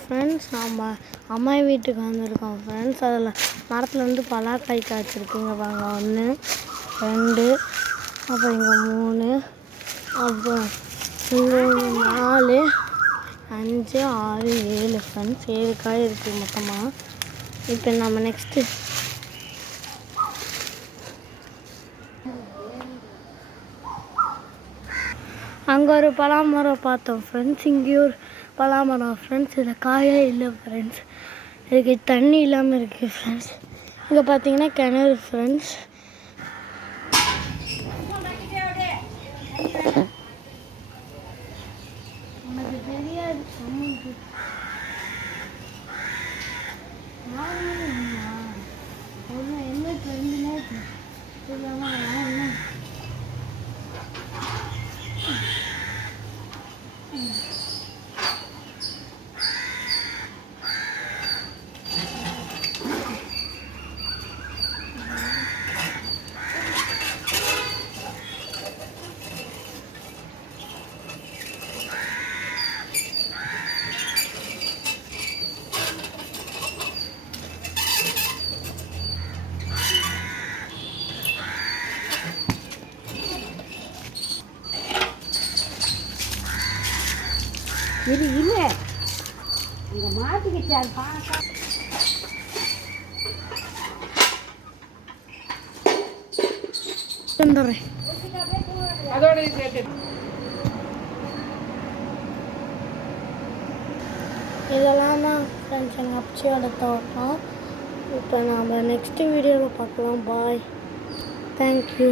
Friends நம்ம அம்மா வீட்டுக்கு வந்திருக்கோம் ஃப்ரெண்ட்ஸ். அதில் மரத்தில் வந்து பலாக்காய் காய்ச்சிருக்குங்க பாருங்க. 1 2 அப்புறம் இங்கே 3 அப்புறம் இங்கே 4 5 6 7 ஃப்ரெண்ட்ஸ். 7 காய் இருக்குது மொத்தமாக. இப்போ நம்ம நெக்ஸ்ட்டு அங்கே ஒரு பலாமரம் பார்த்தோம் ஃப்ரெண்ட்ஸ். இங்கேயும் ஒரு பலாமரம் ஃப்ரெண்ட்ஸ். இதில் காயே இல்லை ஃப்ரெண்ட்ஸ். இதுக்கு தண்ணி இல்லாமல் இருக்குது ஃப்ரெண்ட்ஸ். இங்கே பார்த்தீங்கன்னா கிணறு ஃப்ரெண்ட்ஸ். எனக்கு தெரியாது என்ன ட்ரெண்டுனே என்ன இது இல்லை அங்கே மாட்டிக்கிச்சு. அது பார்க்க இதெல்லாம் தான் ஃப்ரெண்ட்ஸ் எங்கள் அப்பச்சியோட தோட்டம். இப்போ நாம் நெக்ஸ்ட்டு வீடியோவில் பார்க்கலாம். பாய், தேங்க்யூ.